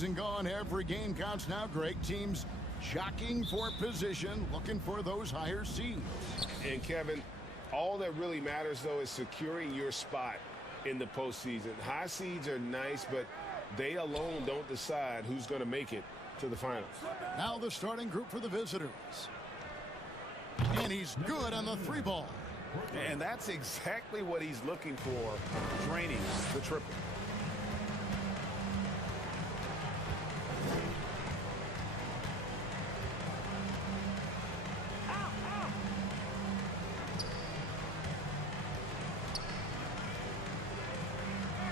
season gone, every game counts now, Greg. Teams jockeying for position, looking for those higher seeds. And, Kevin, all that really matters, though, is securing your spot in the postseason. High seeds are nice, but they alone don't decide who's going to make it to the finals. Now the starting group for the visitors. And he's good on the 3-ball. And that's exactly what he's looking for, draining the triple.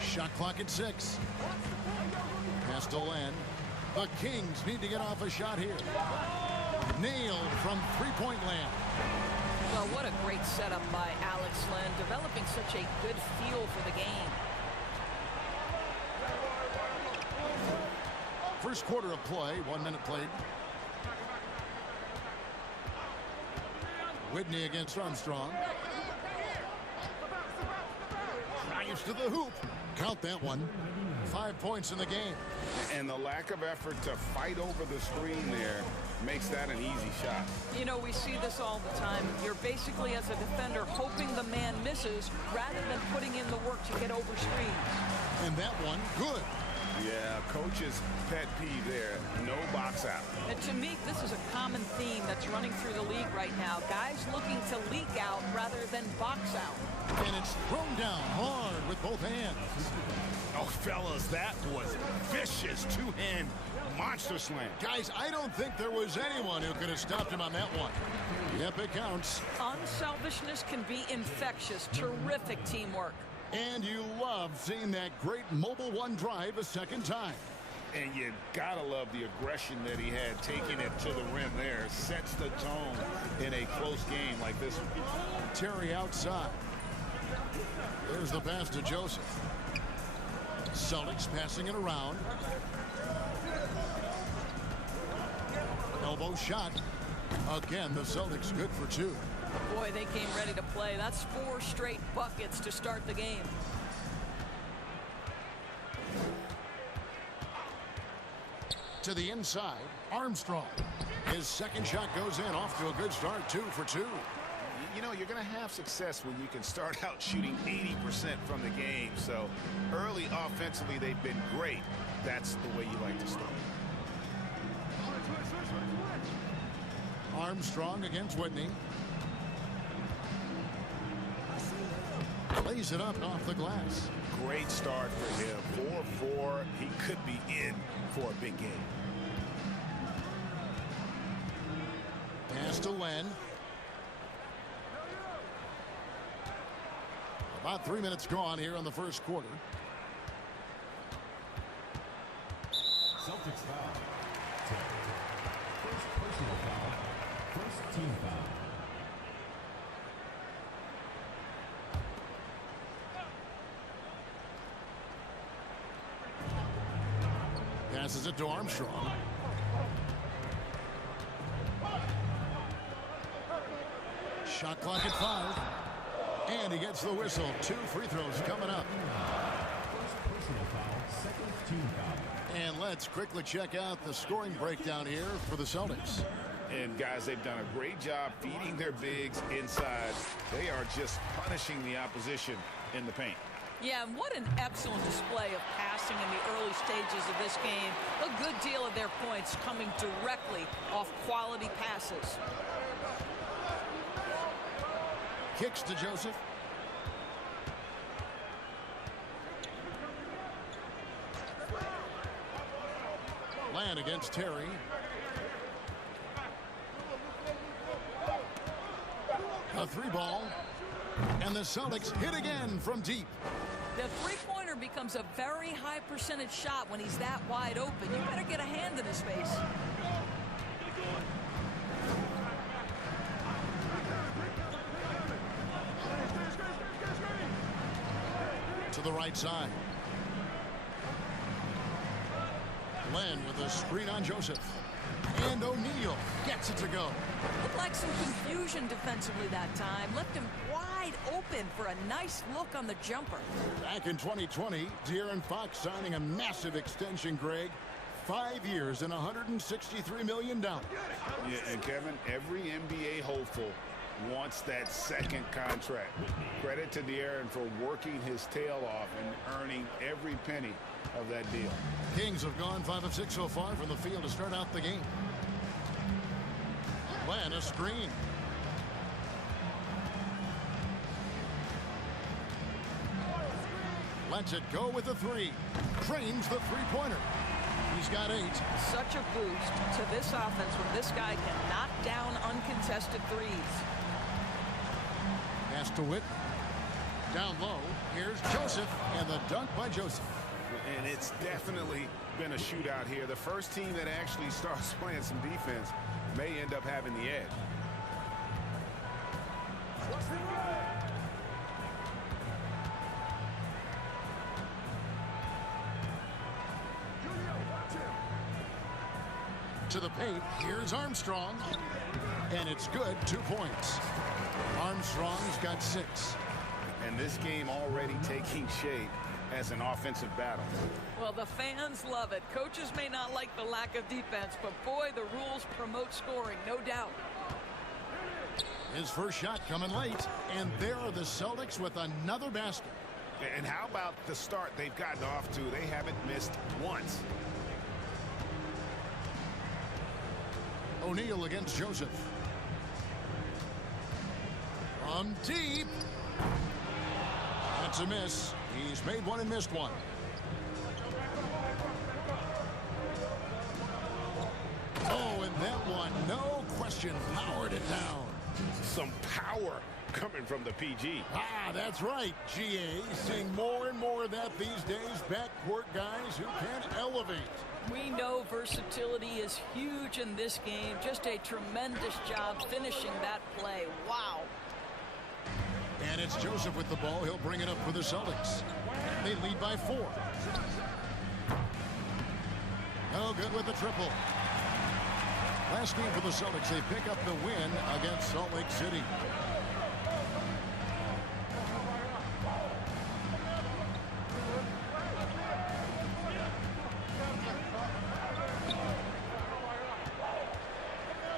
Shot clock at 6. Has to land. The Kings need to get off a shot here. Nailed from three-point land. Well, what a great setup by Alex Len, developing such a good feel for the game. First quarter of play, 1 minute played. Whitney against Armstrong. Drives to the hoop. Count that one. 5 points in the game. And the lack of effort to fight over the screen there makes that an easy shot. You know, we see this all the time. You're basically, as a defender, hoping the man misses rather than putting in the work to get over screens. And that one, good. Yeah, coach's pet peeve there. No box out. And to me, this is a common theme that's running through the league right now. Guys looking to leak out rather than box out. And it's thrown down hard with both hands. Oh, fellas, that was vicious two-hand monster slam. Guys, I don't think there was anyone who could have stopped him on that one. Yep, it counts. Unselfishness can be infectious. Terrific teamwork. And you love seeing that great mobile one drive a second time. And you gotta love the aggression that he had, taking it to the rim there. Sets the tone in a close game like this one. Terry outside. There's the pass to Joseph. Celtics passing it around. Elbow shot. Again, the Celtics good for 2. Boy, they came ready to play. That's 4 straight buckets to start the game. To the inside, Armstrong. His second shot goes in, off to a good start, 2 for 2. You know, you're going to have success when you can start out shooting 80% from the game. So early offensively, they've been great. That's the way you like to start. Armstrong against Whitney. Lays it up off the glass. Great start for him. 4-4. He could be in for a big game. Pass to Len. About 3 minutes gone here in the first quarter. Celtics foul. First personal foul. First team foul. Passes it to Armstrong. Shot clock at 5. And he gets the whistle. 2 free throws coming up. First personal foul, second team foul. And let's quickly check out the scoring breakdown here for the Celtics. And, guys, they've done a great job feeding their bigs inside. They are just punishing the opposition in the paint. Yeah, and what an excellent display of passing in the early stages of this game. A good deal of their points coming directly off quality passes. Kicks to Joseph. Land against Terry. A 3-ball. And the Celtics hit again from deep. The three-pointer becomes a very high percentage shot when he's that wide open. You better get a hand in his face. To the right side. Len with a screen on Joseph. And O'Neal gets it to go. Looked like some confusion defensively that time. Left him wide open for a nice look on the jumper. Back in 2020, De'Aaron Fox signing a massive extension, Greg. 5 years and $163 million. Yeah, and Kevin, every NBA hopeful wants that second contract. Credit to De'Aaron for working his tail off and earning every penny of that deal. Kings have gone 5 of 6 so far from the field to start out the game. Plan a screen. Lets it go with the 3. Trains the three-pointer. He's got 8. Such a boost to this offense when this guy can knock down uncontested threes. Pass to Whit. Down low. Here's Joseph, and the dunk by Joseph. And it's definitely been a shootout here. The first team that actually starts playing some defense may end up having the edge. To the paint, here's Armstrong, and it's good. 2 points. Armstrong's got 6. And this game already taking shape as an offensive battle. Well, the fans love it. Coaches may not like the lack of defense, but boy, the rules promote scoring, no doubt. His first shot coming late, and there are the Celtics with another basket. And how about the start they've gotten off to? They haven't missed once. O'Neal against Joseph. From deep. That's a miss. He's made one and missed one. Oh, and that one, no question, powered it down. Some power coming from the PG. Ah, that's right, GA. Seeing more and more of that these days. Backcourt guys who can elevate. We know versatility is huge in this game. Just a tremendous job finishing that play. Wow. And it's Joseph with the ball. He'll bring it up for the Celtics. They lead by 4. No good with the triple. Last game for the Celtics, they pick up the win against Salt Lake City.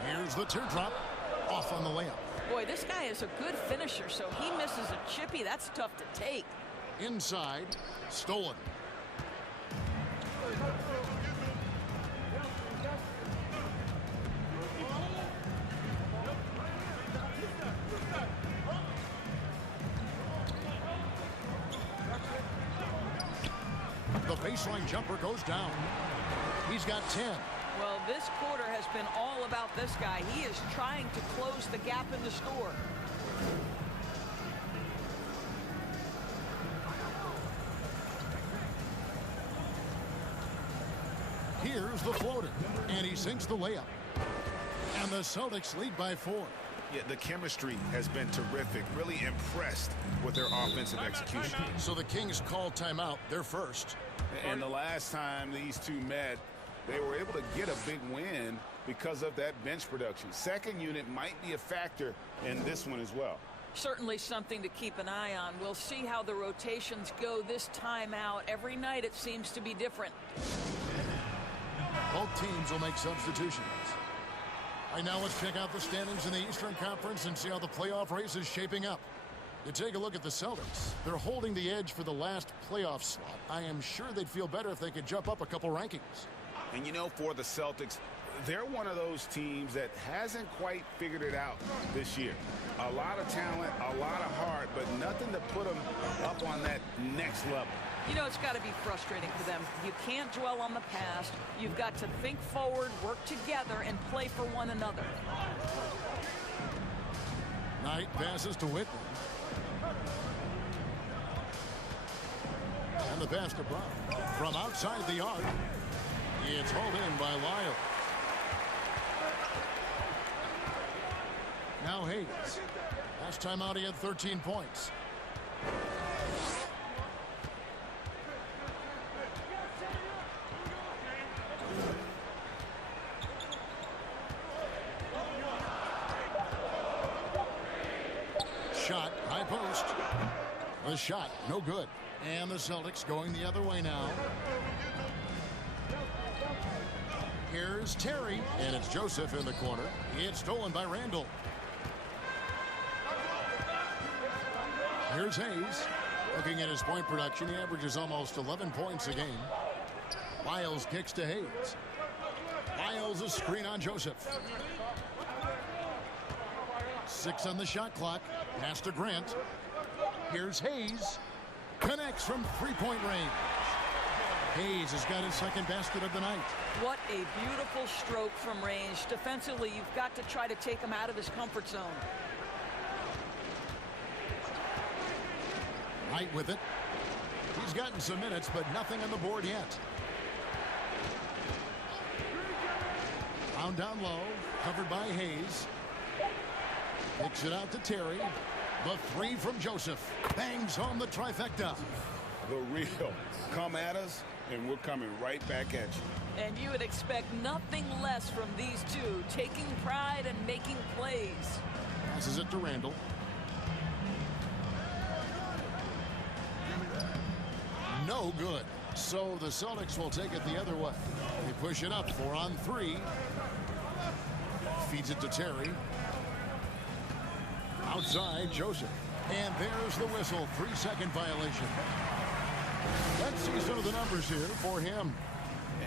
Here's the teardrop. Off on the layup. Boy, this guy is a good finisher, so he misses a chippy. That's tough to take. Inside. Stolen. The baseline jumper goes down. He's got 10. Well, this quarter has been all about this guy. He is trying to close the gap in the score. Here's the floater, and he sinks the layup. And the Celtics lead by 4. Yeah, the chemistry has been terrific. Really impressed with their offensive execution. So the Kings call timeout. They're first. And the last time these two met, they were able to get a big win because of that bench production. Second unit might be a factor in this one as well. Certainly something to keep an eye on. We'll see how the rotations go this time out. Every night it seems to be different. Both teams will make substitutions. All right, now let's check out the standings in the Eastern Conference and see how the playoff race is shaping up. You take a look at the Celtics. They're holding the edge for the last playoff slot. I am sure they'd feel better if they could jump up a couple rankings. And you know, for the Celtics, they're one of those teams that hasn't quite figured it out this year. A lot of talent, a lot of heart, but nothing to put them up on that next level. You know, it's got to be frustrating for them. You can't dwell on the past. You've got to think forward, work together, and play for one another. Knight passes to Whitman. And the pass to Brown. From outside the arc, it's hauled in by Lyle. Now Hayes. Last time out he had 13 points. Shot, high post. The shot, no good. And the Celtics going the other way now. Here's Terry, and it's Joseph in the corner. It's stolen by Randall. Here's Hayes. Looking at his point production, he averages almost 11 points a game. Lyles kicks to Hayes. Lyles a screen on Joseph. 6 on the shot clock. Pass to Grant. Here's Hayes. Connects from three-point range. Hayes has got his second basket of the night. What a beautiful stroke from range. Defensively, you've got to try to take him out of his comfort zone. Knight with it. He's gotten some minutes, but nothing on the board yet. Found down low, covered by Hayes. Kicks it out to Terry. The three from Joseph. Bangs home the trifecta. The real. Come at us, and we're coming right back at you. And you would expect nothing less from these two, taking pride and making plays. Passes it to Randall. No good. So the Celtics will take it the other way. They push it up 4 on 3. Feeds it to Terry. Outside, Joseph. And there's the whistle. 3-second violation. Let's see some of the numbers here for him.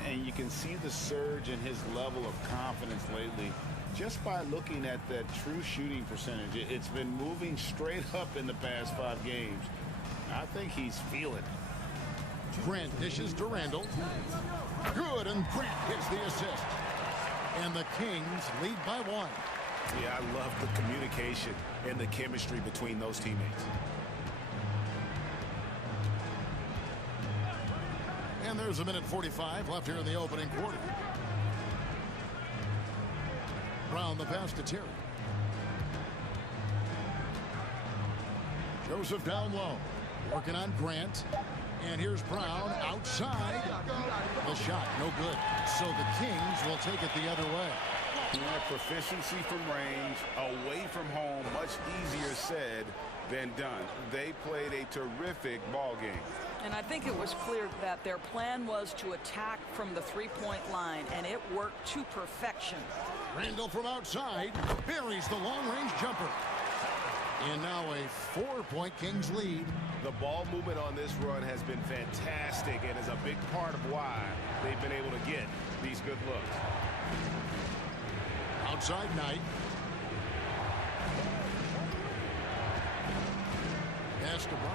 And you can see the surge in his level of confidence lately just by looking at that true shooting percentage. It's been moving straight up in the past 5 games. I think he's feeling it. Grant dishes to Randall. Good, and Grant gets the assist. And the Kings lead by 1. Yeah, I love the communication and the chemistry between those teammates. And there's a minute 45 left here in the opening quarter. Brown the pass to Terry. Joseph down low. Working on Grant. And here's Brown outside. The shot, no good. So the Kings will take it the other way. Yeah, proficiency from range, away from home, much easier said than done. They played a terrific ball game. And I think it was clear that their plan was to attack from the three-point line, and it worked to perfection. Randall from outside buries the long-range jumper. And now a 4-point Kings lead. The ball movement on this run has been fantastic and is a big part of why they've been able to get these good looks. Outside Knight. Pass to Brown.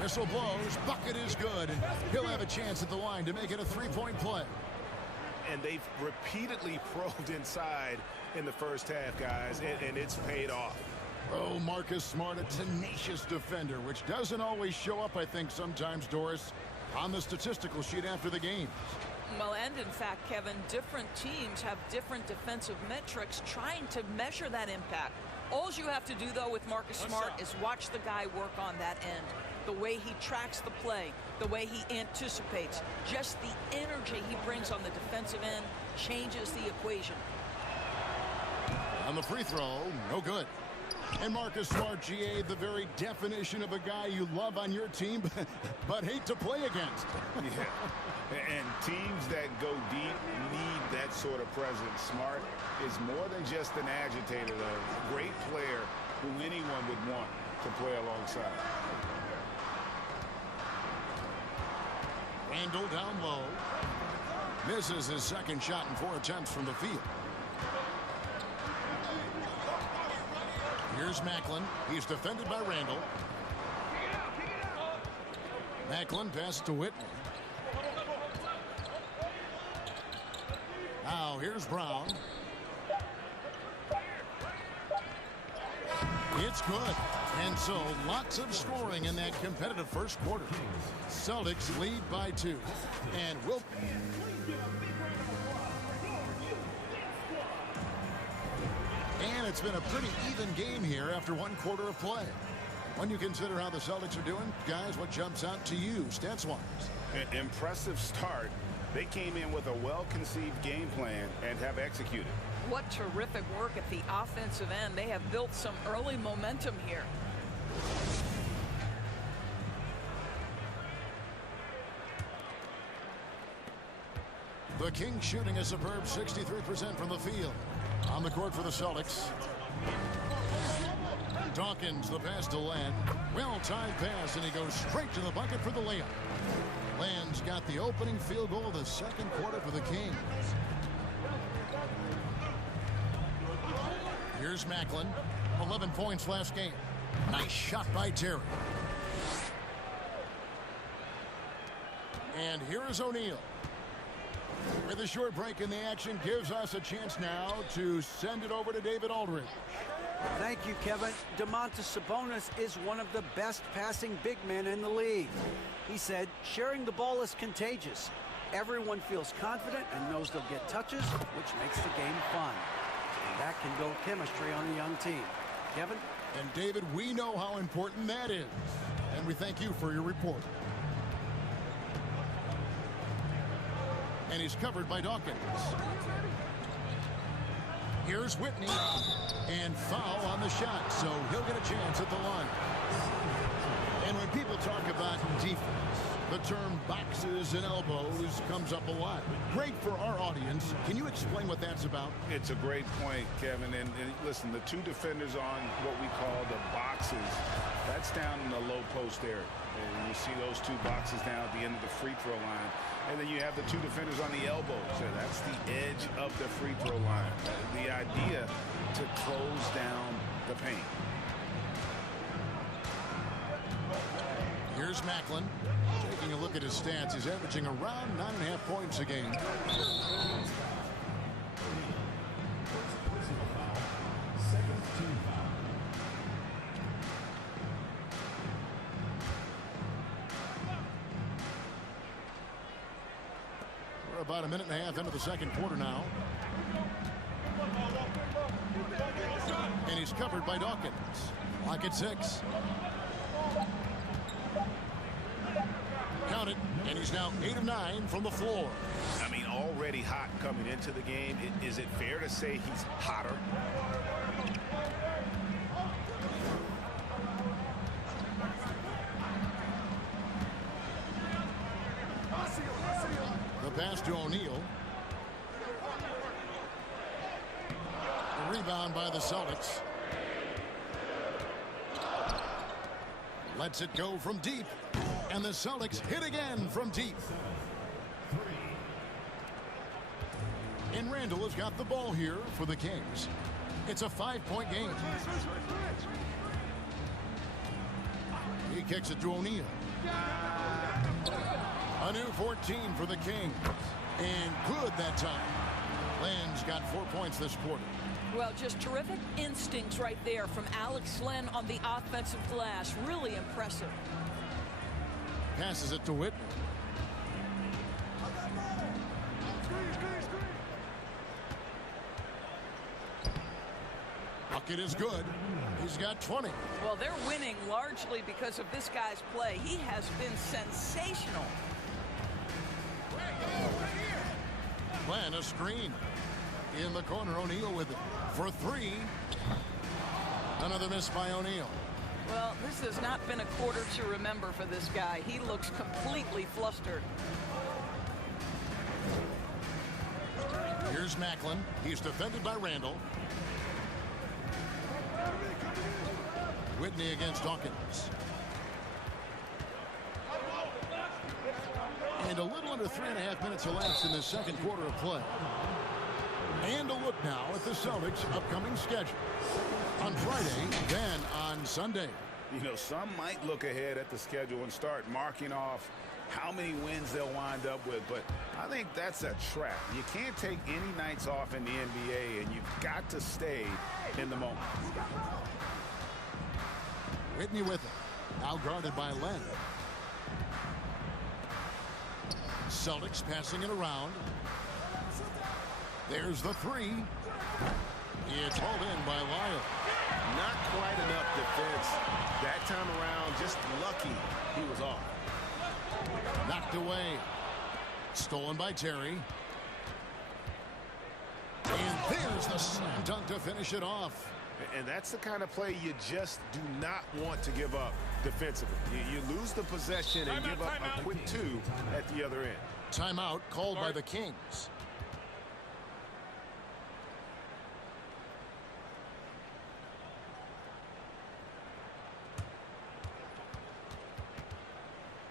Whistle blows. Bucket is good. And he'll have a chance at the line to make it a 3-point play. And they've repeatedly probed inside in the first half, guys, and it's paid off. Oh, Marcus Smart, a tenacious defender, which doesn't always show up, I think, sometimes, Doris, on the statistical sheet after the game. Well, and in fact, Kevin, different teams have different defensive metrics trying to measure that impact. All you have to do, though, with Marcus Smart is watch the guy work on that end. The way he tracks the play, the way he anticipates, just the energy he brings on the defensive end changes the equation. On the free throw, no good. And Marcus Smart, GA, the very definition of a guy you love on your team, but hate to play against. Yeah, and teams that go deep need that sort of presence. Smart is more than just an agitator, a great player who anyone would want to play alongside. Randall down low. Misses his second shot in 4 attempts from the field. Here's Macklin. He's defended by Randall. Macklin passes to Whitney. Now here's Brown. It's good. And so lots of scoring in that competitive first quarter. Celtics lead by 2. And will... And it's been a pretty even game here after 1 quarter of play. When you consider how the Celtics are doing, guys, what jumps out to you, stats-wise? An impressive start. They came in with a well-conceived game plan and have executed. What terrific work at the offensive end. They have built some early momentum here. The Kings shooting a superb 63% from the field. On the court for the Celtics. Dawkins, the pass to Len. Well-timed pass, and he goes straight to the bucket for the layup. Len's got the opening field goal of the second quarter for the Kings. Here's Macklin. 11 points last game. Nice shot by Terry. And here is O'Neal. With a short break in the action, gives us a chance now to send it over to David Aldridge. Thank you, Kevin. Domantas Sabonis is one of the best passing big men in the league. He said, sharing the ball is contagious. Everyone feels confident and knows they'll get touches, which makes the game fun. And that can build chemistry on a young team. Kevin? And David, we know how important that is. And we thank you for your report. And he's covered by Dawkins. Here's Whitney. And foul on the shot, so he'll get a chance at the line. And when people talk about defense, the term boxes and elbows comes up a lot. Great for our audience. Can you explain what that's about? It's a great point, Kevin. And listen, the two defenders on what we call the boxes, that's down in the low post area. And you see those two boxes down at the end of the free throw line. And then you have the two defenders on the elbows. So that's the edge of the free throw line. The idea to close down the paint. Here's Macklin. Taking a look at his stats, he's averaging around 9.5 points a game. Personal foul. Second team foul. We're about a minute and a half into the second quarter now. And he's covered by Dawkins. Lock at 6. Count it, and he's now 8 of 9 from the floor. I mean, already hot coming into the game. Is it fair to say he's hotter? The pass to O'Neal. The rebound by the Celtics. Lets it go from deep. And the Celtics hit again from deep. And Randall has got the ball here for the Kings. It's a 5-point game. He kicks it to O'Neal. A new 14 for the Kings. And good that time. Len's got 4 points this quarter. Well, just terrific instincts right there from Alex Len on the offensive glass. Really impressive. Passes it to Whitney. Bucket is good. He's got 20. Well, they're winning largely because of this guy's play. He has been sensational. Plan a screen. In the corner, O'Neal with it. For 3. Another miss by O'Neal. Well, this has not been a quarter to remember for this guy. He looks completely flustered. Here's Macklin. He's defended by Randall. Whitney against Dawkins. And a little under 3.5 minutes elapsed in the second quarter of play. And a look now at the Celtics' upcoming schedule. On Friday, then on Sunday. You know, some might look ahead at the schedule and start marking off how many wins they'll wind up with, but I think that's a trap. You can't take any nights off in the NBA, and you've got to stay in the moment. Whitney with it. Now guarded by Len. Celtics passing it around. There's the 3. It's hauled in by Lyle. Not quite enough defense that time around. Just lucky he was off. Knocked away. Stolen by Terry. And there's the slam dunk to finish it off. And that's the kind of play you just do not want to give up defensively. You lose the possession and give up a quick 2 at the other end. Timeout called by the Kings.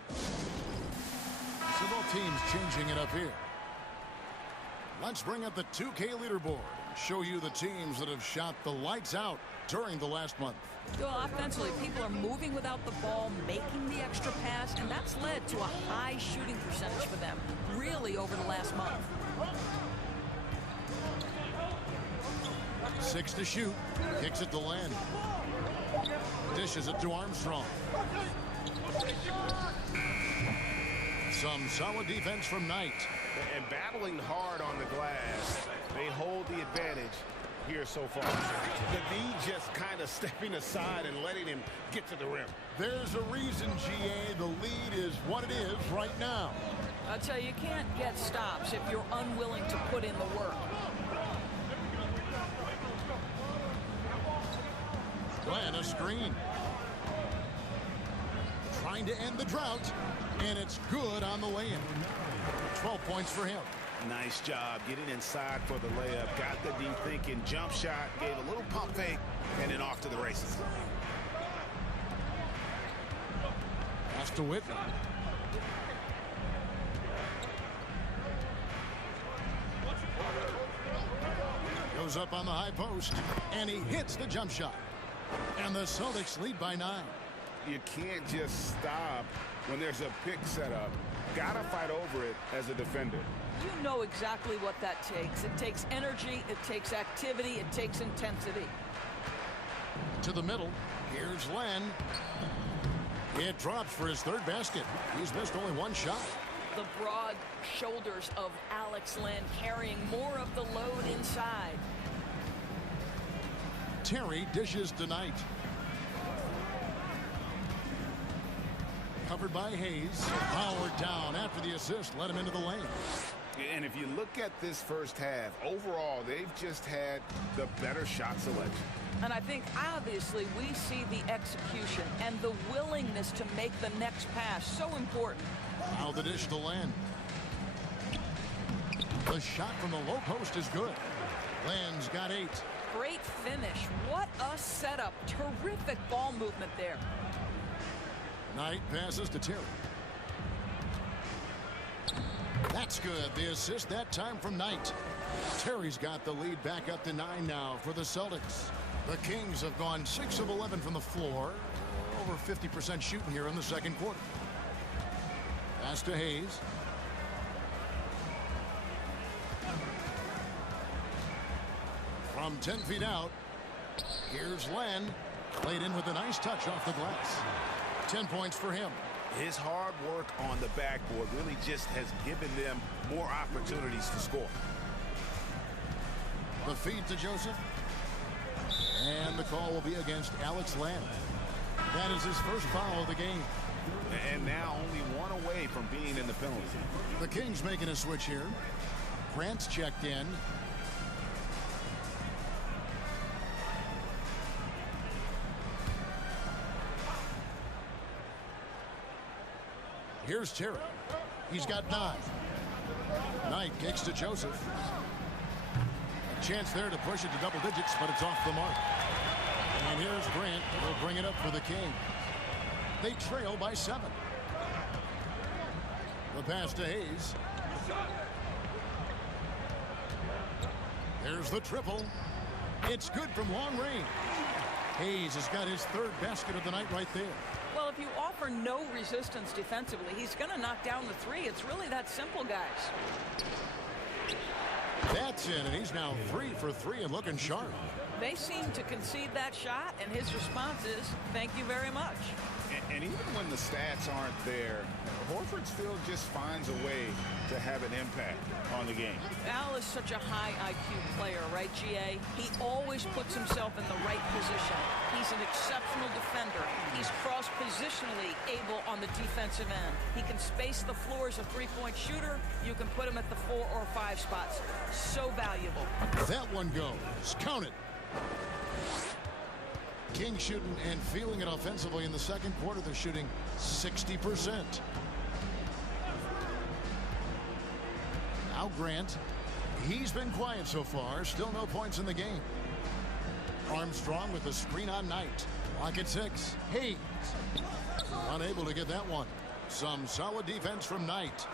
So both teams changing it up here. Let's bring up the 2K leaderboard and show you the teams that have shot the lights out during the last month. Well, offensively, people are moving without the ball, making the extra pass, and that's led to a high shooting percentage for them, really over the last month. 6 to shoot. Kicks it to Len. Dishes it to Armstrong. Some solid defense from Knight. And battling hard on the glass, they hold the advantage here so far. The D just kind of stepping aside and letting him get to the rim. There's a reason, GA, the lead is what it is right now. I'll tell you, you can't get stops if you're unwilling to put in the work. Glenn, a screen. Trying to end the drought, and it's good on the lay-in. 12 points for him. Nice job getting inside for the layup. Got the D thinking, jump shot, gave a little pump fake, and then off to the races. Pass to Whitman. Goes up on the high post, and he hits the jump shot. And the Celtics lead by 9. You can't just stop when there's a pick set up. Gotta fight over it as a defender. You know exactly what that takes. It takes energy, it takes activity, it takes intensity. To the middle. Here's Len. It drops for his 3rd basket. He's missed only 1 shot. The broad shoulders of Alex Len carrying more of the load inside. Terry dishes to Knight. Covered by Hayes. Powered down after the assist. Let him into the lane. And if you look at this first half, overall, they've just had the better shot selection. And I think, obviously, we see the execution and the willingness to make the next pass so important. Now the dish to Len. The shot from the low post is good. Len's got 8. Great finish. What a setup. Terrific ball movement there. Knight passes to Terry. That's good. The assist that time from Knight. Terry's got the lead back up to 9 now for the Celtics. The Kings have gone 6 of 11 from the floor. Over 50% shooting here in the second quarter. Pass to Hayes. From 10 feet out, here's Len. Played in with a nice touch off the glass. 10 points for him. His hard work on the backboard really just has given them more opportunities to score. The feed to Joseph. And the call will be against Alex Len. That is his first foul of the game. And now only 1 away from being in the penalty. The Kings making a switch here. Grant's checked in. Here's Terry. He's got 9. Knight kicks to Joseph. A chance there to push it to double digits, but it's off the mark. And here's Grant. He'll bring it up for the Kings. They trail by 7. The pass to Hayes. There's the triple. It's good from long range. Hayes has got his 3rd basket of the night right there. Well, if you offer no resistance defensively, he's going to knock down the 3. It's really that simple, guys. That's in, and he's now 3 for 3 and looking sharp. They seem to concede that shot, and his response is, thank you very much. And even when the stats aren't there, Horford still just finds a way to have an impact on the game. Al is such a high IQ player, right, GA? He always puts himself in the right position. He's an exceptional defender. He's cross-positionally able on the defensive end. He can space the floor as a 3-point shooter. You can put him at the 4 or 5 spots. So valuable. That one goes. Count it. King shooting and feeling it offensively in the second quarter. They're shooting 60%. Now Grant. He's been quiet so far. Still no points in the game. Armstrong with the screen on Knight. Lock at 6. Hayes. Unable to get that one. Some solid defense from Knight.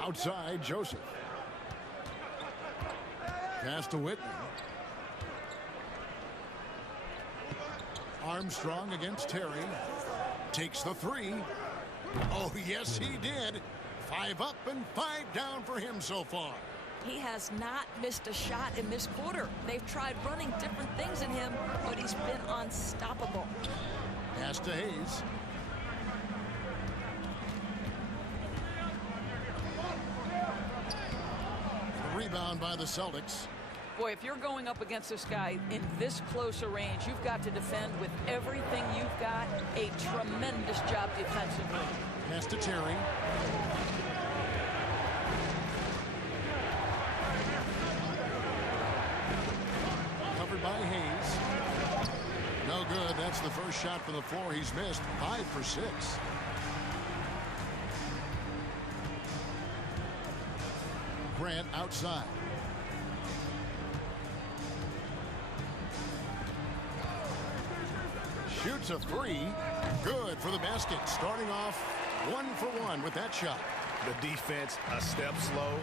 Outside, Joseph. Pass to Whitney. Armstrong against Terry. Takes the 3. Oh, yes, he did. 5 up and 5 down for him so far. He has not missed a shot in this quarter. They've tried running different things in him, but he's been unstoppable. Pass to Hayes. Rebound by the Celtics. Boy, if you're going up against this guy in this close a range, you've got to defend with everything you've got. A tremendous job defensively. Pass to Terry. Covered by Hayes. No good. That's the first shot from the floor he's missed. 5 for 6. Grant outside. Shoots a 3. Good for the basket. Starting off 1 for 1 with that shot. The defense a step slow.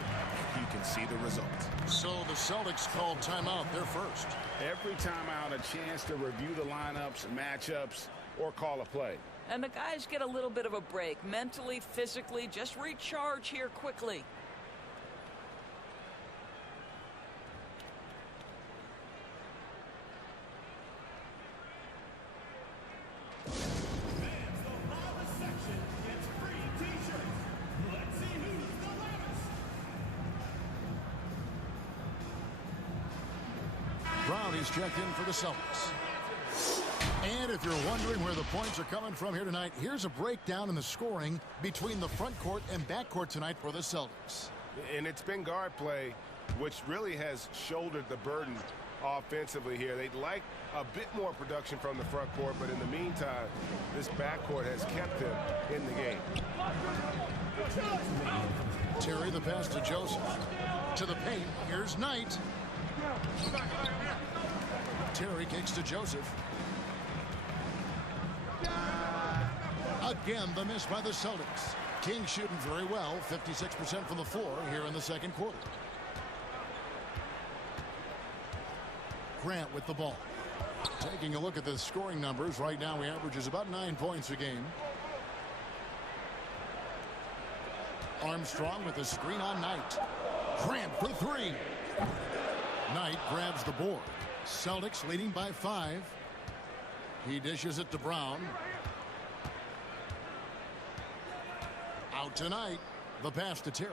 You can see the result. So the Celtics called timeout. They're first. Every timeout, a chance to review the lineups, matchups, or call a play. And the guys get a little bit of a break. Mentally, physically, just recharge here quickly. Brown is checked in for the Celtics. And if you're wondering where the points are coming from here tonight, here's a breakdown in the scoring between the front court and back court tonight for the Celtics. And it's been guard play, which really has shouldered the burden offensively here. They'd like a bit more production from the front court, but in the meantime, this back court has kept him in the game. Terry, the pass to Joseph. To the paint. Here's Knight. Terry kicks to Joseph. Again, the miss by the Celtics. King shooting very well, 56% from the floor here in the second quarter. Grant with the ball. Taking a look at the scoring numbers, right now he averages about 9 points a game. Armstrong with the screen on Knight. Grant for 3. Knight grabs the board. Celtics leading by 5. He dishes it to Brown. Out to Knight. The pass to Terry.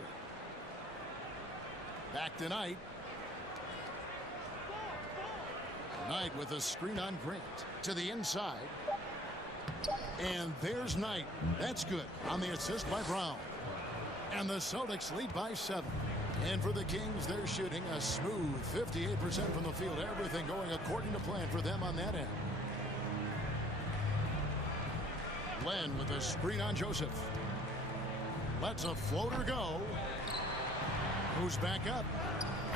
Back to Knight. Knight with a screen on Grant. To the inside. And there's Knight. That's good on the assist by Brown. And the Celtics lead by 7. And for the Kings, they're shooting a smooth 58% from the field. Everything going according to plan for them on that end. Len with a screen on Joseph. Lets a floater go. Moves back up.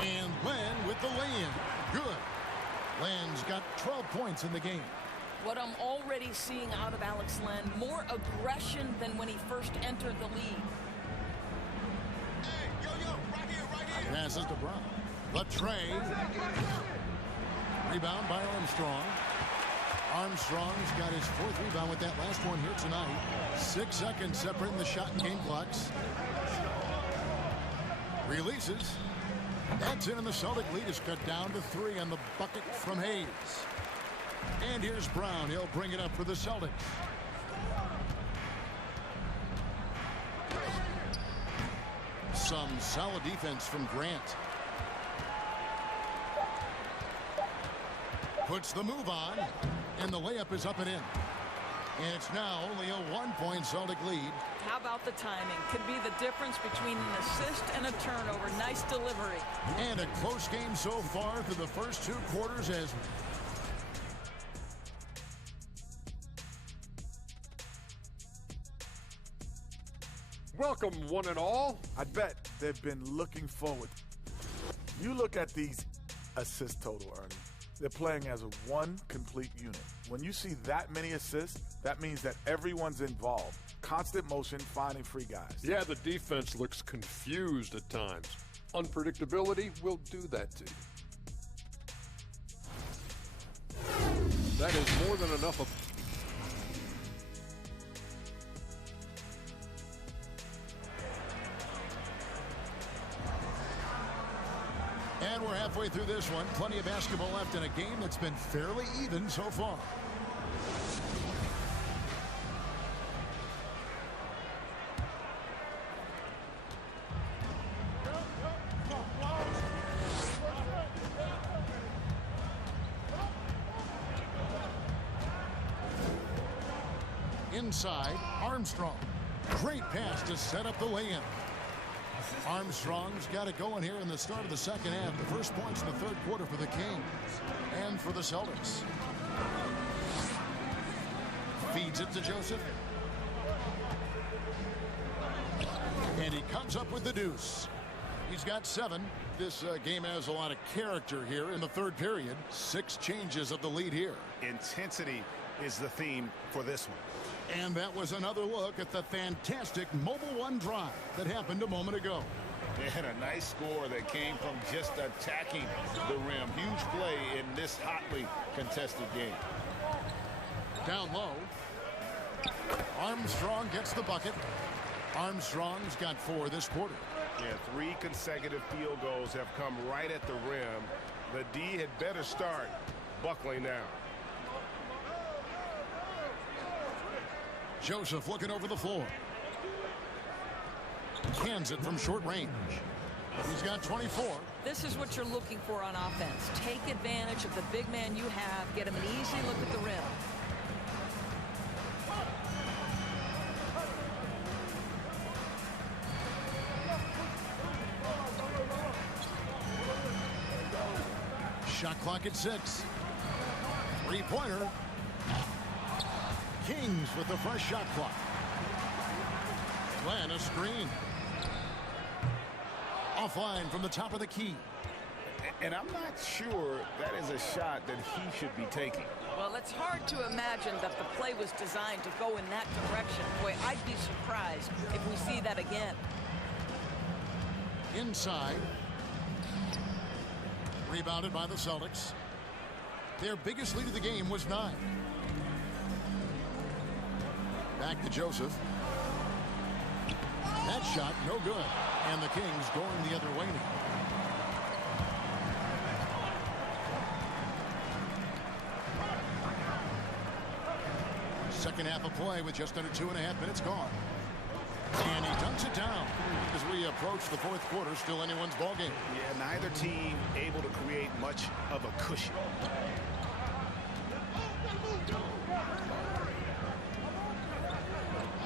And Len with the lay-in. Good. Len's got 12 points in the game. What I'm already seeing out of Alex Len, more aggression than when he first entered the league. Passes to Brown. The tray. Rebound by Armstrong. Armstrong's got his 4th rebound with that last one here tonight. 6 seconds separating the shot and game clocks. Releases. That's in, and the Celtic lead is cut down to 3 on the bucket from Hayes. And here's Brown. He'll bring it up for the Celtics. Some solid defense from Grant. Puts the move on, and the layup is up and in. And it's now only a 1-point Celtic lead. How about the timing? Could be the difference between an assist and a turnover. Nice delivery. And a close game so far through the first 2 quarters as welcome, one and all. I bet they've been looking forward. You look at these assist total, Ernie. They're playing as one complete unit. When you see that many assists, that means that everyone's involved. Constant motion, finding free guys. Yeah, the defense looks confused at times. Unpredictability will do that to you. That is more than enough of... And we're halfway through this one. Plenty of basketball left in a game that's been fairly even so far. Inside, Armstrong. Great pass to set up the lay-in. Armstrong's got it going here in the start of the second half. The first points in the third quarter for the Kings and for the Celtics. Feeds it to Joseph. And he comes up with the deuce. He's got 7. This game has a lot of character here in the third period. 6 changes of the lead here. Intensity is the theme for this one. And that was another look at the fantastic Mobile One drive that happened a moment ago. And a nice score that came from just attacking the rim. Huge play in this hotly contested game. Down low. Armstrong gets the bucket. Armstrong's got 4 this quarter. Yeah, 3 consecutive field goals have come right at the rim. The D had better start buckling down. Joseph looking over the floor. Cans it from short range. He's got 24. This is what you're looking for on offense. Take advantage of the big man you have. Get him an easy look at the rim. Shot clock at 6. 3-pointer. Kings with the fresh shot clock. Glenn, a screen. Offline from the top of the key. And I'm not sure that is a shot that he should be taking. Well, it's hard to imagine that the play was designed to go in that direction. Boy, I'd be surprised if we see that again. Inside. Rebounded by the Celtics. Their biggest lead of the game was 9. Back to Joseph. That shot, no good. And the Kings going the other way now. Second half of play with just under 2.5 minutes gone. And he dunks it down as we approach the fourth quarter. Still anyone's ball game. Yeah, neither team able to create much of a cushion.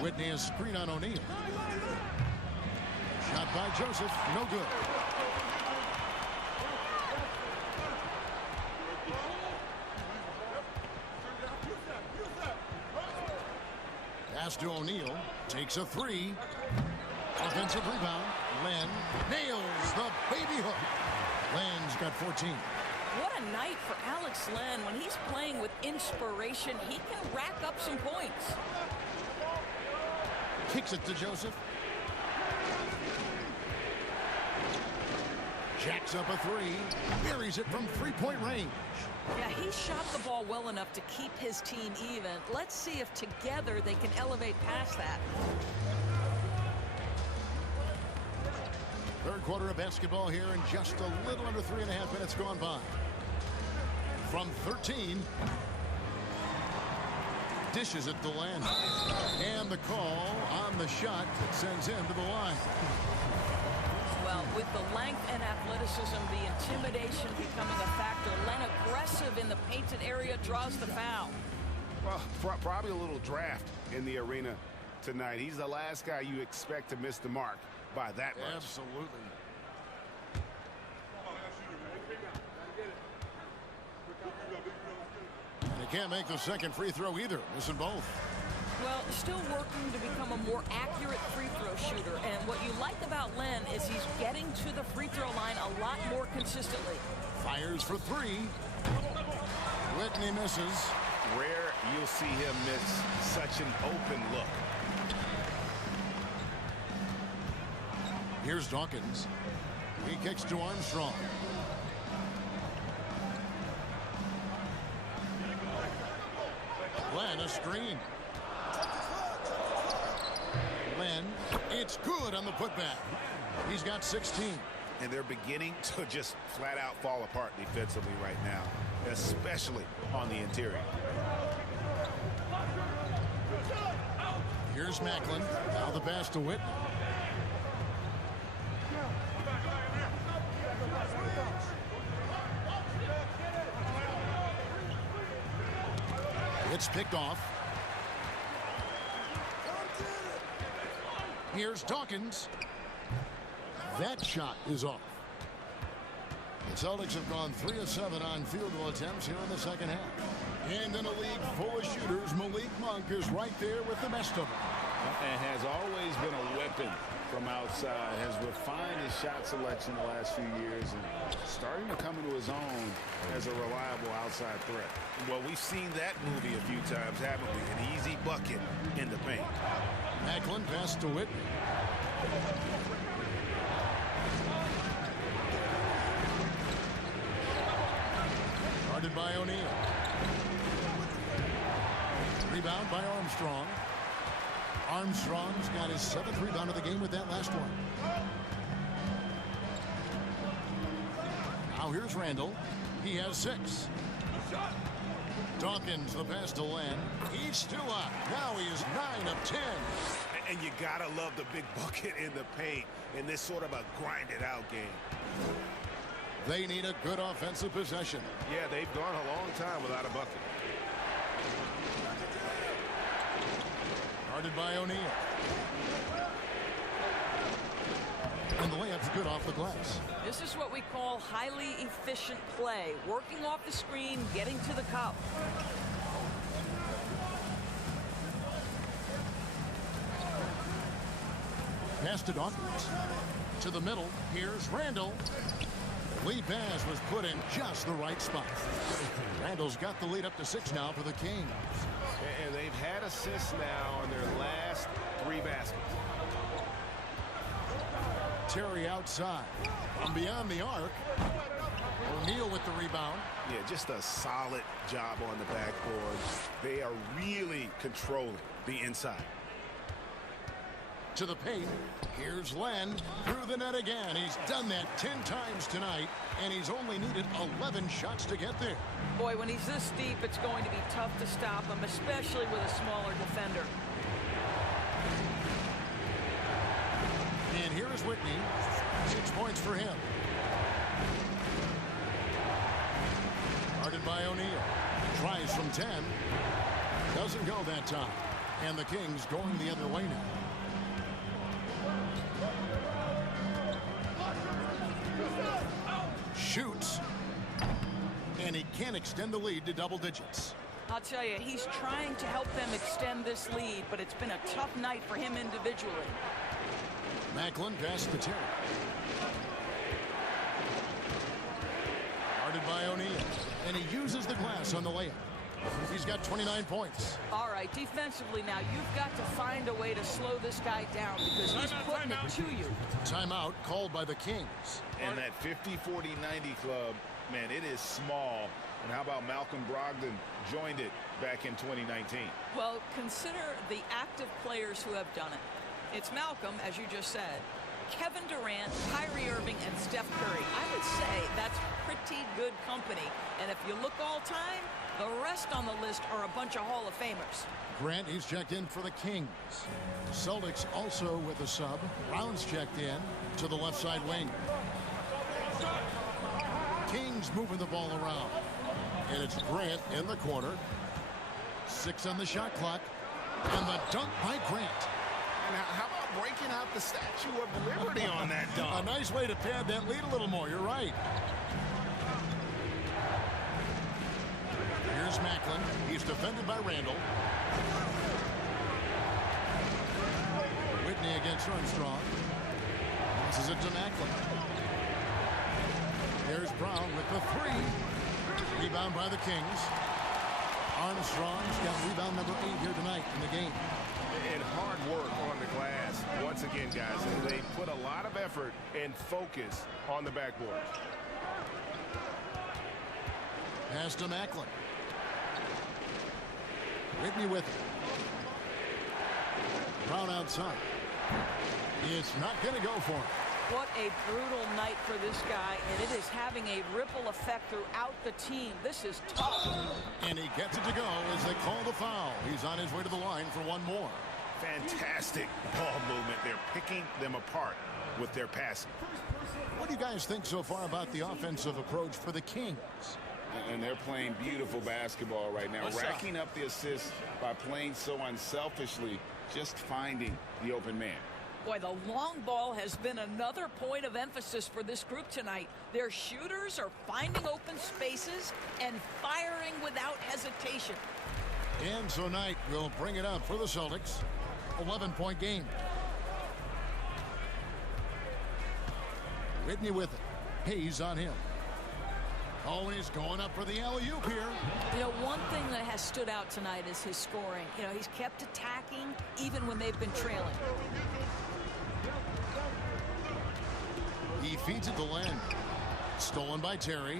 Whitney is screen on O'Neal. Shot by Joseph, no good. Pass to O'Neal, takes a 3. Offensive rebound. Len nails the baby hook. Len's got 14. What a night for Alex Len. When he's playing with inspiration, he can rack up some points. Kicks it to Joseph. Jacks up a 3. Buries it from 3-point range. Yeah, he shot the ball well enough to keep his team even. Let's see if together they can elevate past that. Third quarter of basketball here in just a little under 3.5 minutes gone by. From 13. Dishes it to Len. And the call on the shot that sends him to the line. Well, with the length and athleticism, the intimidation becoming a factor. Len aggressive in the painted area, draws the foul. Well, probably a little draft in the arena tonight. He's the last guy you expect to miss the mark by that much. Absolutely. And he can't make the second free throw either, missing both. Well, still working to become a more accurate free throw shooter. And what you like about Len is he's getting to the free throw line a lot more consistently. Fires for three. Whitney misses. Rare you'll see him miss such an open look. Here's Dawkins. He kicks to Armstrong. Len, a screen. Len, it's good on the putback. He's got 16. And they're beginning to just flat out fall apart defensively right now, especially on the interior. Here's Macklin. Now the pass to Whitney. It's picked off. Here's Dawkins. That shot is off. The Celtics have gone 3 of 7 on field goal attempts here in the second half. And in a league full of shooters, Malik Monk is right there with the best of them. And has always been a weapon from outside. Has refined his shot selection the last few years and starting to come into his own as a reliable outside threat. Well, we've seen that movie a few times, haven't we? An easy bucket in the paint. Macklin pass to Whitney. Guarded by O'Neal. Rebound by Armstrong. Armstrong's got his 7th rebound of the game with that last one. Now here's Randall. He has 6. Dawkins, the pass to Len. He's still up. Now he is 9 of 10. And you gotta love the big bucket in the paint in this sort of a grinded-out game. They need a good offensive possession. Yeah, they've gone a long time without a bucket. Guarded by O'Neal. And the layup's good off the glass. This is what we call highly efficient play. Working off the screen, getting to the cup. Pass to Dawkins. To the middle. Here's Randall. Lead pass was put in just the right spot. Randall's got the lead up to 6 now for the Kings. And they've had assists now on their last 3 baskets. Terry outside. From beyond the arc. O'Neal with the rebound. Yeah, just a solid job on the backboard. They are really controlling the inside. To the paint. Here's Len. Through the net again. He's done that 10 times tonight, and he's only needed 11 shots to get there. Boy, when he's this deep, it's going to be tough to stop him, especially with a smaller defender. And here is Whitney. 6 points for him. Guarded by O'Neal. Tries from 10. Doesn't go that time. And the Kings going the other way now. Shoots. And he can't extend the lead to double digits. I'll tell you, he's trying to help them extend this lead, but it's been a tough night for him individually. Macklin passed to Terry. Guarded by O'Neal. And he uses the glass on the layup. He's got 29 points. All right, defensively now, you've got to find a way to slow this guy down because he's putting it to you. Timeout called by the Kings. And that 50-40-90 club, man, it is small. And how about Malcolm Brogdon joined it back in 2019? Well, consider the active players who have done it. It's Malcolm, as you just said, Kevin Durant, Kyrie Irving, and Steph Curry. I would say that's pretty good company. And if you look all time, the rest on the list are a bunch of Hall of Famers. Grant, he's checked in for the Kings. Celtics also with a sub. Brown's checked in to the left side wing. Kings moving the ball around. And it's Grant in the corner. 6 on the shot clock. And the dunk by Grant. And how about breaking out the Statue of Liberty on that dunk? A nice way to pad that lead a little more. You're right. Here's Macklin. He's defended by Randall. Whitney against Armstrong. Passes it to Macklin. Here's Brown with the 3. Rebound by the Kings. Armstrong's got rebound number 8 here tonight in the game. And hard work on the glass. Once again, guys, they put a lot of effort and focus on the backboard. Pass to Macklin. Whitney with it. Brown outside. It's not going to go for him. What a brutal night for this guy, and it is having a ripple effect throughout the team. This is tough. And he gets it to go as they call the foul. He's on his way to the line for one more. Fantastic ball movement. They're picking them apart with their passing. What do you guys think so far about the offensive approach for the Kings? And they're playing beautiful basketball right now, racking up the assists by playing so unselfishly, just finding the open man. Boy, the long ball has been another point of emphasis for this group tonight. Their shooters are finding open spaces and firing without hesitation. And so Knight will bring it up for the Celtics. 11-point game. Whitney with it. Hayes on him. Oh, he's going up for the alley-oop here. You know, one thing that has stood out tonight is his scoring. You know, he's kept attacking even when they've been trailing. He feeds it to Len. Stolen by Terry.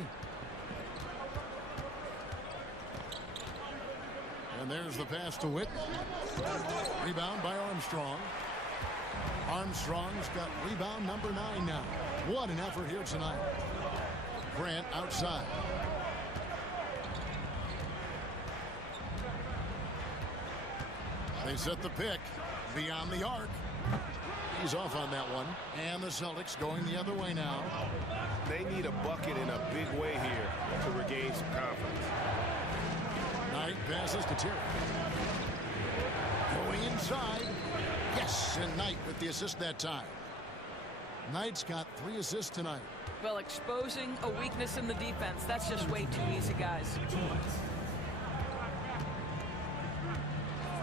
And there's the pass to Whitney. Rebound by Armstrong. Armstrong's got rebound number 9 now. What an effort here tonight. Grant outside. They set the pick beyond the arc. He's off on that one. And the Celtics going the other way now. They need a bucket in a big way here to regain some confidence. Knight passes to Terry. Going inside. Yes, and Knight with the assist that time. Knight's got 3 assists tonight. Well, exposing a weakness in the defense, that's just way too easy, guys.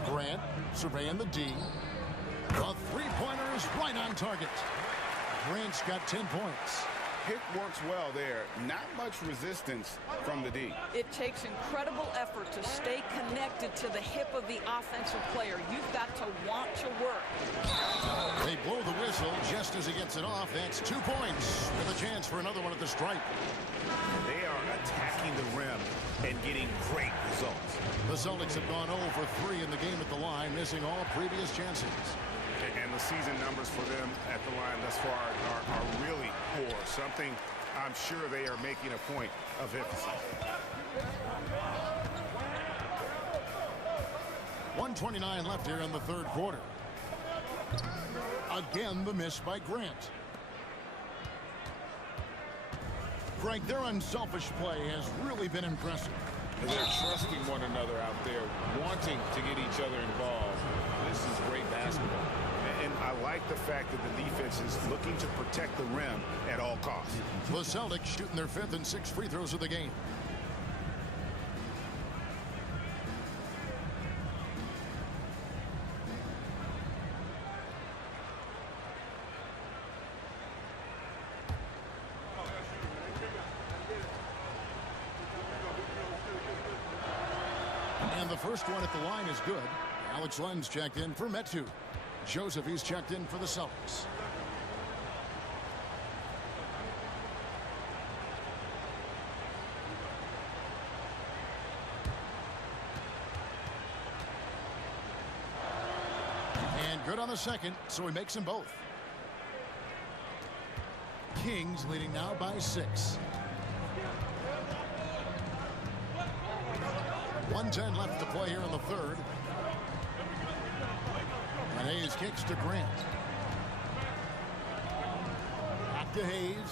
Grant surveying the D. The three-pointer is right on target. Grant's got 10 points. Pick works well there. Not much resistance from the D. It takes incredible effort to stay connected to the hip of the offensive player. You've got to want to work. They blow the whistle just as he gets it off. That's 2 points with a chance for another one at the stripe. They are attacking the rim and getting great results. The Celtics have gone 0 for 3 in the game at the line, missing all previous chances. And the season numbers for them at the line thus far are really poor. Something I'm sure they are making a point of emphasis. 1:29 left here in the third quarter. Again, the miss by Grant. Greg, their unselfish play has really been impressive. They're trusting one another out there, wanting to get each other involved. This is great basketball. And I like the fact that the defense is looking to protect the rim at all costs. The Celtics shooting their 5th and 6th free throws of the game. And the first one at the line is good. Alex Len's checked in for Metu. Joseph, he's checked in for the Celtics. And good on the second, so he makes them both. Kings leading now by 6. 1:10 left to play here in the third. And Hayes kicks to Grant. Back to Hayes.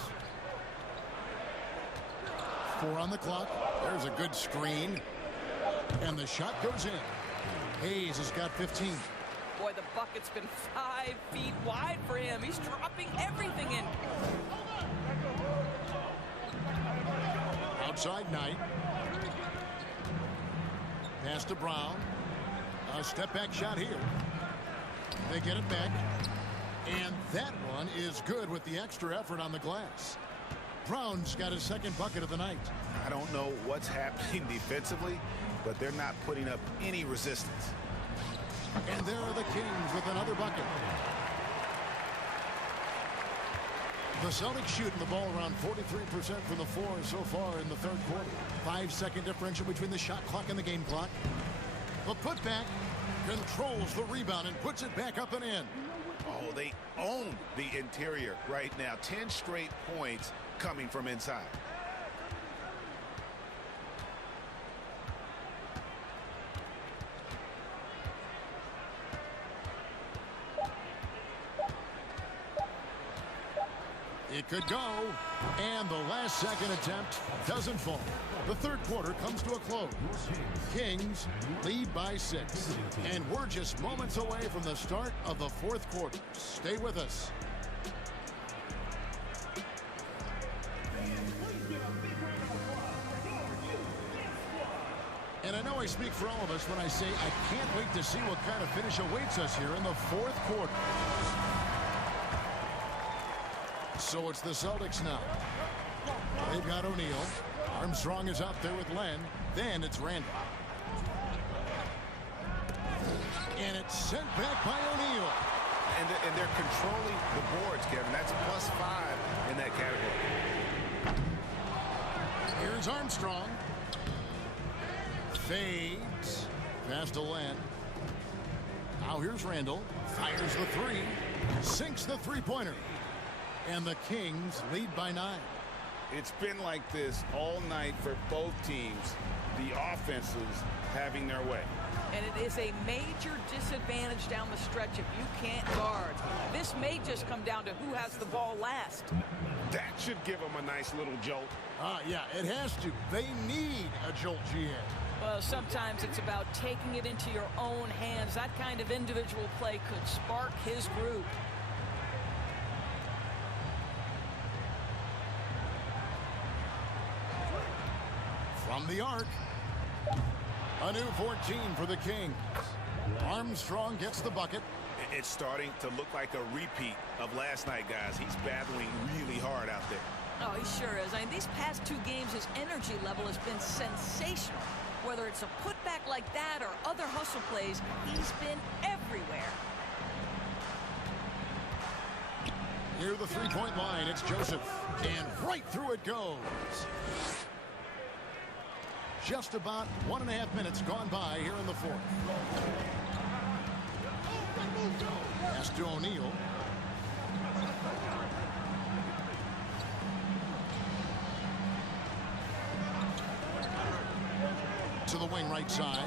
4 on the clock. There's a good screen. And the shot goes in. Hayes has got 15. Boy, the bucket's been 5 feet wide for him. He's dropping everything in. Outside Knight. Pass to Brown. A step back shot here. They get it back. And that one is good with the extra effort on the glass. Brown's got his second bucket of the night. I don't know what's happening defensively, but they're not putting up any resistance. And there are the Kings with another bucket. The Celtics shooting the ball around 43% from the floor so far in the third quarter. 5-second differential between the shot clock and the game clock. The putback controls the rebound and puts it back up and in. Oh, they own the interior right now. 10 straight points coming from inside. It could go, and the last second attempt doesn't fall. The third quarter comes to a close. Kings lead by 6, and we're just moments away from the start of the fourth quarter. Stay with us. And I know I speak for all of us when I say I can't wait to see what kind of finish awaits us here in the fourth quarter. So it's the Celtics now. They've got O'Neal. Armstrong is out there with Len. Then it's Randall. And it's sent back by O'Neal. And they're controlling the boards, Kevin. That's +5 in that category. Here's Armstrong. Fades. Pass to Len. Now here's Randall. Fires the three. Sinks the three-pointer. And the Kings lead by 9. It's been like this all night for both teams. The offenses having their way. And it is a major disadvantage down the stretch if you can't guard. This may just come down to who has the ball last. That should give them a nice little jolt. Yeah, it has to. They need a jolt, GA. Well, sometimes it's about taking it into your own hands. That kind of individual play could spark his group. From the arc, a new 14 for the Kings. Armstrong gets the bucket. It's starting to look like a repeat of last night, guys. He's battling really hard out there. Oh, he sure is. I mean, these past 2 games, his energy level has been sensational. Whether it's a putback like that or other hustle plays, he's been everywhere. Near the three-point line, it's Joseph. And right through it goes. Just about 1.5 minutes gone by here in the fourth. Pass to O'Neal. To the wing right side.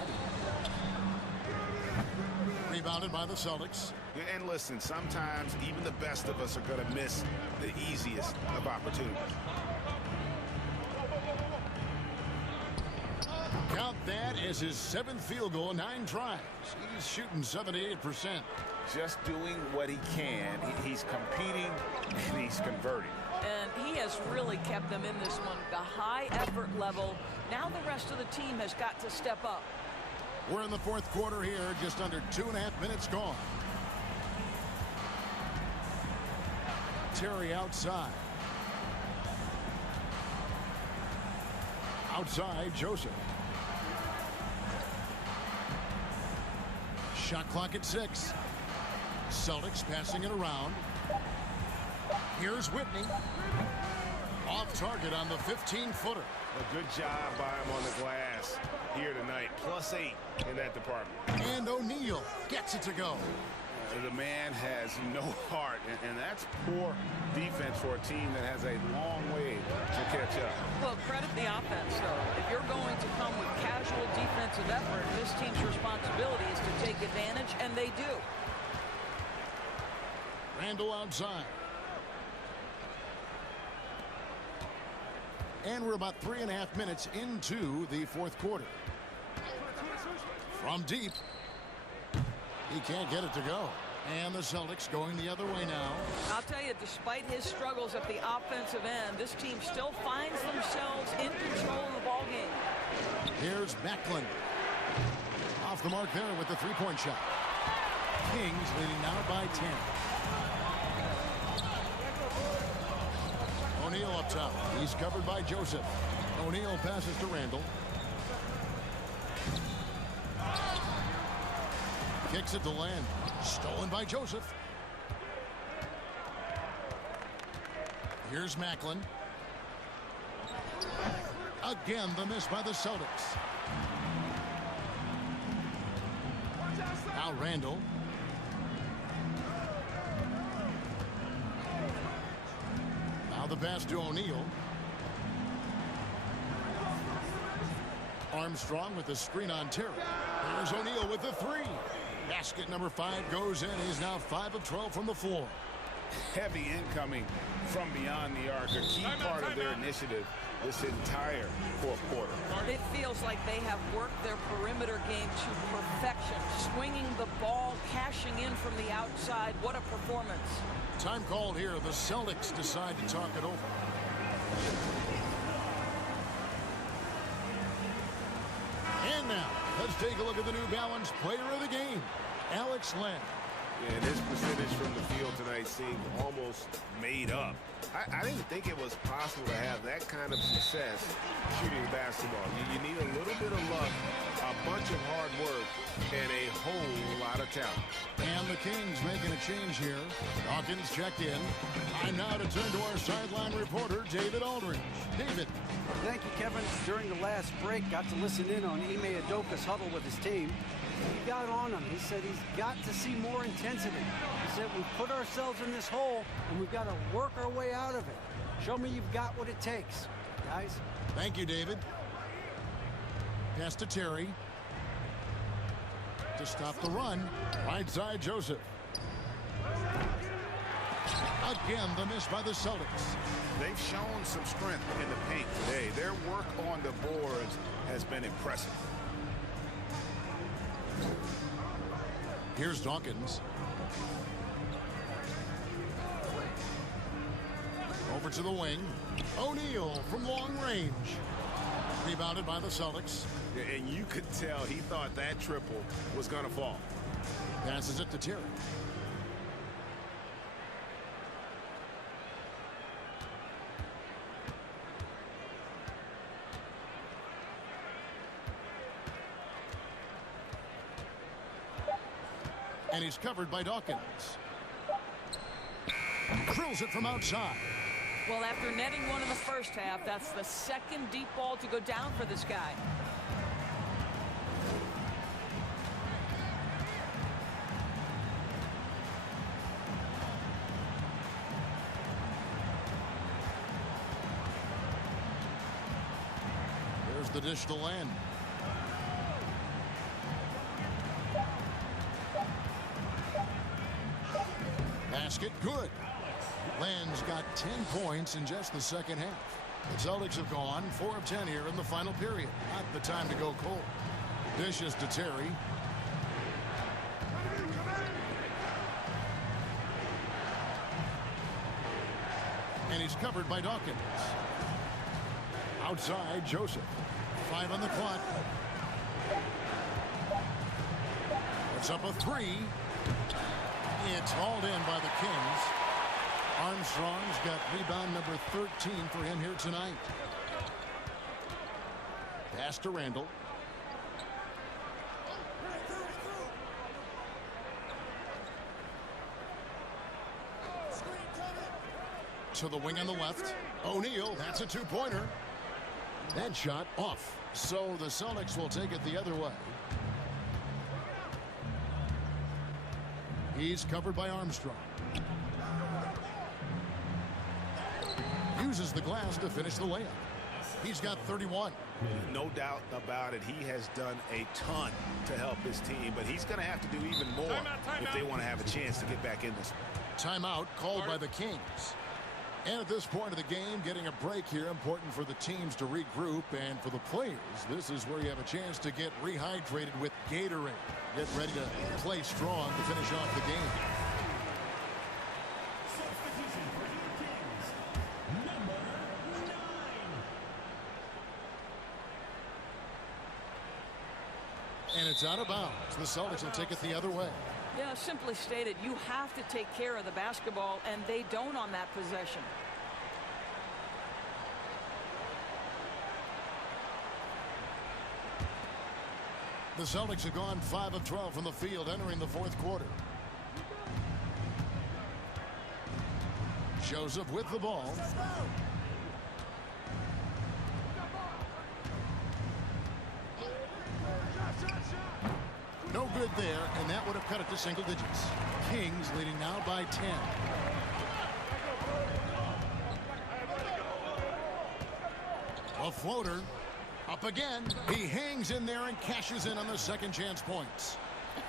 Rebounded by the Celtics. And listen, sometimes even the best of us are going to miss the easiest of opportunities. Count that as his 7th field goal, 9 tries. He's shooting 78%. Just doing what he can. He's competing and he's converting. And he has really kept them in this one. The high effort level. Now the rest of the team has got to step up. We're in the fourth quarter here, just under 2.5 minutes gone. Terry outside. Outside, Joseph. Shot clock at 6. Celtics passing it around. Here's Whitney. Off target on the 15-footer. A good job by him on the glass here tonight. +8 in that department. And O'Neal gets it to go. The man has no heart, and that's poor defense for a team that has a long way to catch up. Well, credit the offense, though. If you're going to come with casual defensive effort, this team's responsibility is to take advantage, and they do. Randall outside. And we're about 3.5 minutes into the fourth quarter. From deep. He can't get it to go. And the Celtics going the other way now. I'll tell you, despite his struggles at the offensive end, this team still finds themselves in control of the ball game. Here's Macklin. Off the mark there with the three-point shot. Kings leading now by 10. O'Neal up top. He's covered by Joseph. O'Neal passes to Randall. Kicks it to Land. Stolen by Joseph. Here's Macklin. Again, the miss by the Celtics. Now Randall. Now the pass to O'Neal. Armstrong with the screen on Terry. There's O'Neal with the three. Basket number 5 goes in. He's now 5 of 12 from the floor. Heavy incoming from beyond the arc. A key part of their initiative this entire fourth quarter. It feels like they have worked their perimeter game to perfection. Swinging the ball, cashing in from the outside. What a performance. Time called here. The Celtics decide to talk it over. And now, let's take a look at the New Balance player of the game, Alex Len. And his percentage from the field tonight seemed almost made up. I didn't think it was possible to have that kind of success shooting basketball. You need a little bit of luck, a bunch of hard work, and a whole lot of talent. And the Kings making a change here. Dawkins checked in. Time now to turn to our sideline reporter, David Aldridge. David. Thank you, Kevin. During the last break, got to listen in on Ime Udoka's huddle with his team. He got on him. He said he's got to see more intensity. He said we've put ourselves in this hole, and we've got to work our way out of it. Show me you've got what it takes, guys. Thank you, David. Pass to Terry. To stop the run. Right side, Joseph. Again, the miss by the Celtics. They've shown some strength in the paint today. Their work on the boards has been impressive. Here's Dawkins. Over to the wing. O'Neal from long range. Rebounded by the Celtics. Yeah, and you could tell he thought that triple was going to fall. Passes it to Terry. And he's covered by Dawkins. Drills it from outside. Well, after netting one in the first half, that's the second deep ball to go down for this guy. There's the dish to Land. Basket good. Land's got 10 points in just the second half. The Celtics have gone 4 of 10 here in the final period. Not the time to go cold. Dishes to Terry. And he's covered by Dawkins. Outside, Joseph. 5 on the clock. Puts up a 3. It's hauled in by the Kings. Armstrong's got rebound number 13 for him here tonight. Pass to Randall. To the wing on the left. O'Neal, that's a two-pointer. That shot off. So the Celtics will take it the other way. He's covered by Armstrong. Uses the glass to finish the layup. He's got 31. No doubt about it. He has done a ton to help his team, but he's going to have to do even more if they want to have a chance to get back in this. Timeout called by the Kings. And at this point of the game, getting a break here, important for the teams to regroup, and for the players, this is where you have a chance to get rehydrated with Gatorade. Get ready to play strong to finish off the game. Substitution for your Kings, number 9. And it's out of bounds. The Celtics will take it the other way. Yeah, simply stated, you have to take care of the basketball, and they don't on that possession. The Celtics have gone 5 of 12 from the field entering the fourth quarter. Joseph with the ball. No good there, and that would have cut it to single digits. Kings leading now by 10. A floater. Up again. He hangs in there and cashes in on the second chance points.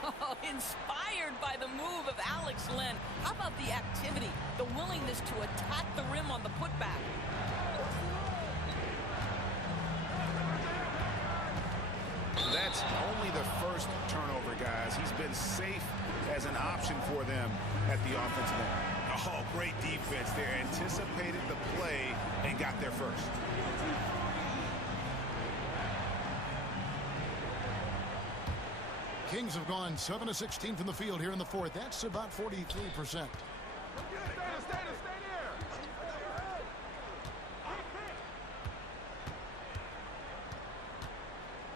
Oh, inspired by the move of Alex Len. How about the activity, the willingness to attack the rim on the putback? That's only the first turnover, guys. He's been safe as an option for them at the offensive end. Oh, great defense there. Anticipated the play and got there first. Kings have gone 7 of 16 from the field here in the fourth. That's about 43%.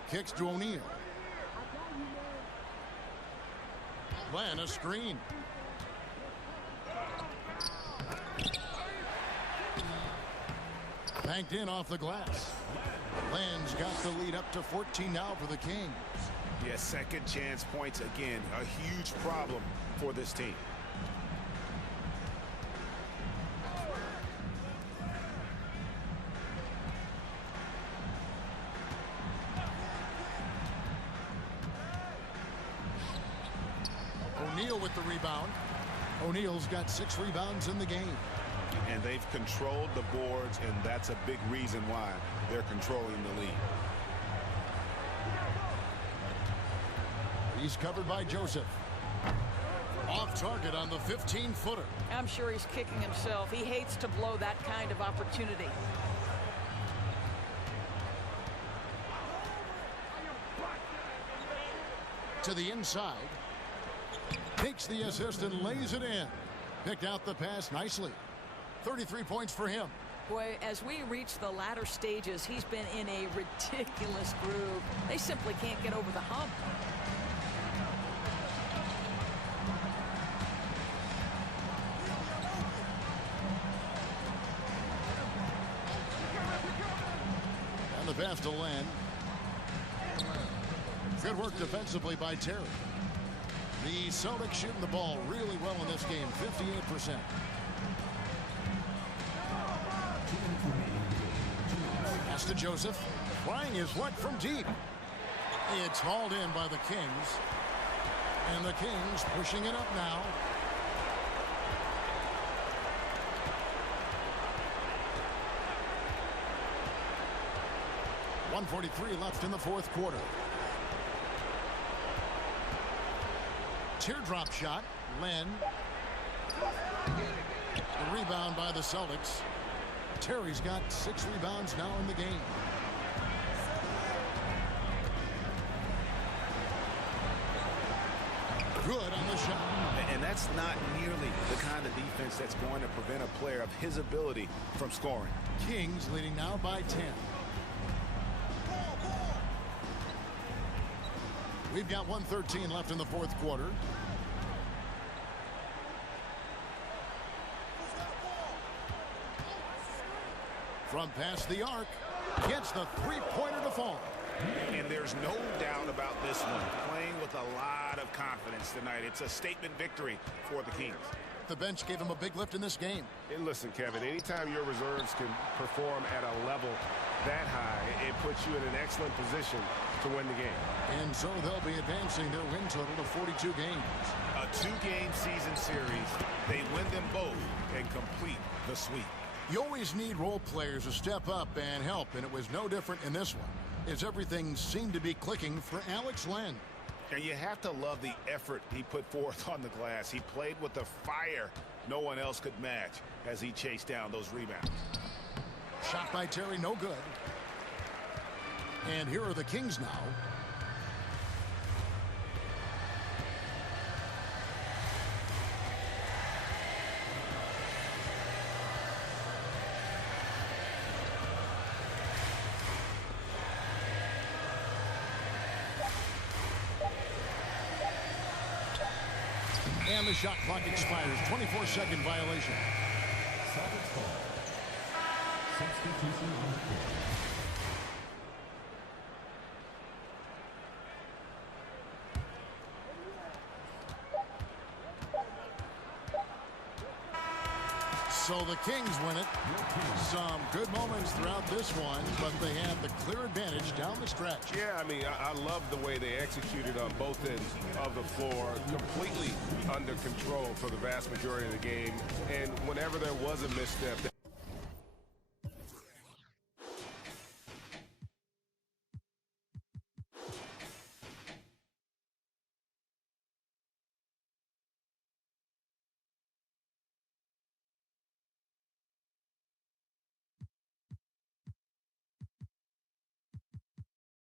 Kicks to O'Neal. Len, a screen. Banked in off the glass. Len's got the lead up to 14 now for the Kings. Yeah, second chance points again. A huge problem for this team. O'Neal with the rebound. O'Neal's got 6 rebounds in the game. And they've controlled the boards, and that's a big reason why they're controlling the lead. He's covered by Joseph. Off target on the 15-footer. I'm sure he's kicking himself. He hates to blow that kind of opportunity. To the inside. Takes the assist and lays it in. Picked out the pass nicely. 33 points for him. Boy, as we reach the latter stages, he's been in a ridiculous groove. They simply can't get over the hump. And the pass to Len. Good work defensively by Terry. The Celtics shooting the ball really well in this game, 58%. Pass to Joseph. Trying his luck from deep. It's hauled in by the Kings. And the Kings pushing it up now. .143 left in the fourth quarter. Teardrop shot. Len. The rebound by the Celtics. Terry's got 6 rebounds now in the game. Good on the shot. And that's not nearly the kind of defense that's going to prevent a player of his ability from scoring. Kings leading now by 10. We've got 1:13 left in the fourth quarter. From past the arc, gets the three-pointer to fall. And there's no doubt about this one. Playing with a lot of confidence tonight. It's a statement victory for the Kings. The bench gave him a big lift in this game. And listen, Kevin, anytime your reserves can perform at a level that high, it puts you in an excellent position to win the game. And so they'll be advancing their win total to 42 games. A 2-game season series. They win them both and complete the sweep. You always need role players to step up and help, and it was no different in this one, as everything seemed to be clicking for Alex Len. And you have to love the effort he put forth on the glass. He played with the fire no one else could match as he chased down those rebounds. Shot by Terry, no good. And here are the Kings now. And the shot clock expires. 24-second violation. Celtics ball. Substitution on the court. So the Kings win it. Some good moments throughout this one, but they have the clear advantage down the stretch. Yeah, I mean, I love the way they executed on both ends of the floor, completely under control for the vast majority of the game. And whenever there was a misstep,